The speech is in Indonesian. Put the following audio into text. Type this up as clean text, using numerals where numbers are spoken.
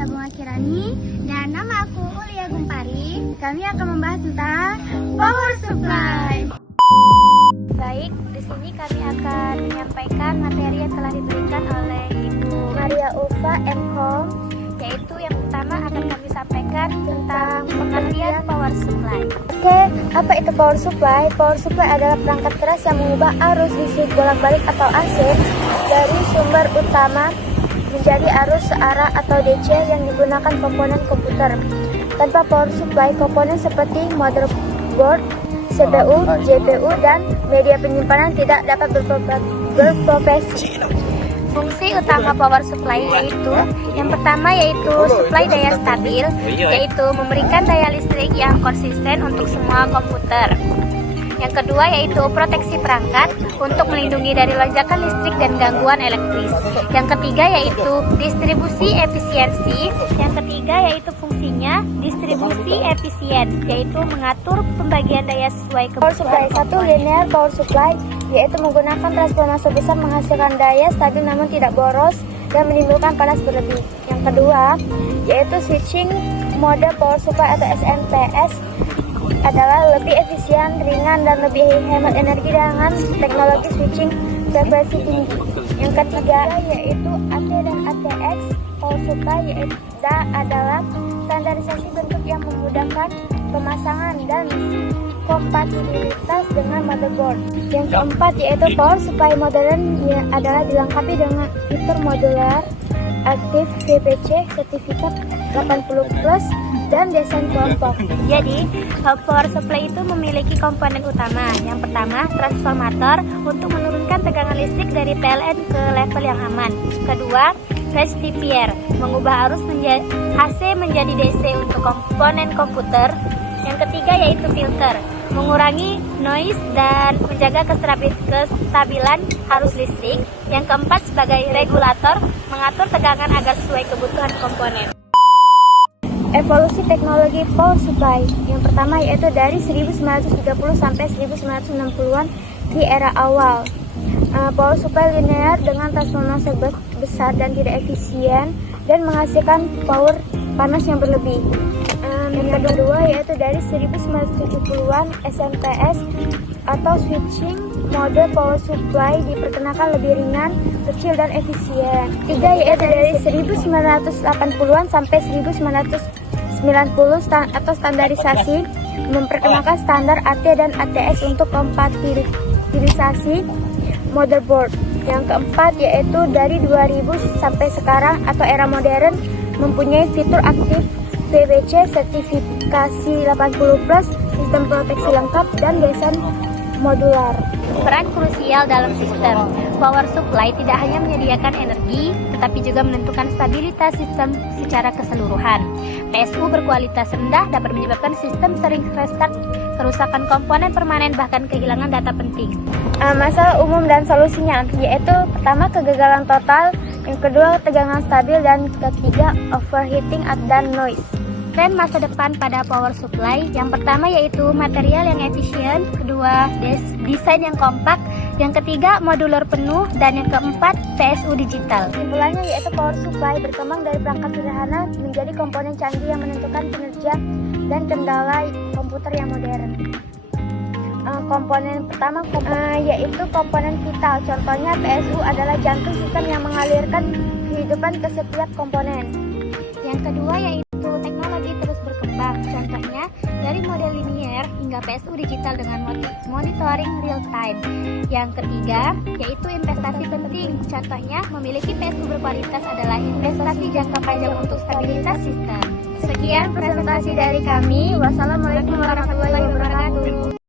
Nisa Bunga Kirani dan nama aku Ulia Gumpari. Kami akan membahas tentang power supply. Baik, di sini kami akan menyampaikan materi yang telah diberikan oleh Ibu Maria Ulfa M.Com, yaitu yang pertama akan kami sampaikan tentang pengertian power supply. Oke, apa itu power supply? Power supply adalah perangkat keras yang mengubah arus listrik bolak-balik atau AC dari sumber utama menjadi arus searah atau DC yang digunakan komponen komputer. Tanpa power supply, komponen seperti motherboard, CPU, GPU, dan media penyimpanan tidak dapat berprofesi. Fungsi utama power supply yaitu yang pertama yaitu suplai daya stabil, yaitu memberikan daya listrik yang konsisten untuk semua komputer. Yang kedua yaitu proteksi perangkat untuk melindungi dari lonjakan listrik dan gangguan elektris. Yang ketiga yaitu distribusi efisiensi. Yang ketiga yaitu fungsinya distribusi efisien, yaitu mengatur pembagian daya sesuai Power supply kebutuhan. linear power supply, yaitu menggunakan transformasi besar menghasilkan daya stabil namun tidak boros dan menimbulkan panas berlebih. Yang kedua yaitu switching mode power supply atau SMPS, adalah lebih efisien, ringan, dan lebih hemat energi dengan teknologi switching frekuensi tinggi. Yang ketiga yaitu AT dan ATX power supply, yaitu adalah standarisasi bentuk yang memudahkan pemasangan dan kompatibilitas dengan motherboard. Yang keempat yaitu power supply modern, adalah dilengkapi dengan fitur modular, aktif VPC, sertifikat 80+, dan desain kelompok. Jadi, power supply itu memiliki komponen utama. Yang pertama, transformator untuk menurunkan tegangan listrik dari PLN ke level yang aman. Kedua, rectifier, mengubah arus AC menjadi DC untuk komponen komputer. Yang ketiga yaitu filter, mengurangi noise dan menjaga kestabilan arus listrik. Yang keempat sebagai regulator, mengatur tegangan agar sesuai kebutuhan komponen. Evolusi teknologi power supply. Yang pertama yaitu dari 1930 sampai 1960-an di era awal. Power supply linear dengan transformasi besar dan tidak efisien dan menghasilkan power panas yang berlebih. Yang kedua yaitu dari 1970-an SMPS atau switching mode power supply diperkenalkan lebih ringan, kecil, dan efisien. Tiga yaitu dari 1980-an sampai 1990 atau standarisasi, memperkenalkan standar AT dan ATX untuk kompatibilisasi motherboard. Yang keempat yaitu dari 2000 sampai sekarang atau era modern, mempunyai fitur aktif VPC, sertifikasi 80+, sistem proteksi lengkap, dan desain modular. Peran krusial dalam sistem power supply tidak hanya menyediakan energi, tetapi juga menentukan stabilitas sistem secara keseluruhan. PSU berkualitas rendah dapat menyebabkan sistem sering restart, kerusakan komponen permanen, bahkan kehilangan data penting. Masalah umum dan solusinya yaitu pertama kegagalan total, yang kedua tegangan stabil, dan ketiga overheating dan noise. Tren masa depan pada power supply, yang pertama yaitu material yang efisien, kedua desain yang kompak, yang ketiga modular penuh, dan yang keempat PSU digital. Kesimpulannya yaitu power supply berkembang dari perangkat sederhana menjadi komponen canggih yang menentukan kinerja dan kendala komputer yang modern. Komponen pertama yaitu komponen vital. Contohnya PSU adalah jantung sistem yang mengalirkan kehidupan ke setiap komponen. Yang kedua yaitu teknologi terus berkembang. Contohnya dari model linear hingga PSU digital dengan monitoring real time. Yang ketiga yaitu investasi penting. Contohnya memiliki PSU berkualitas adalah investasi jangka panjang untuk stabilitas sistem. Sekian presentasi dari kami. Wassalamualaikum warahmatullahi wabarakatuh.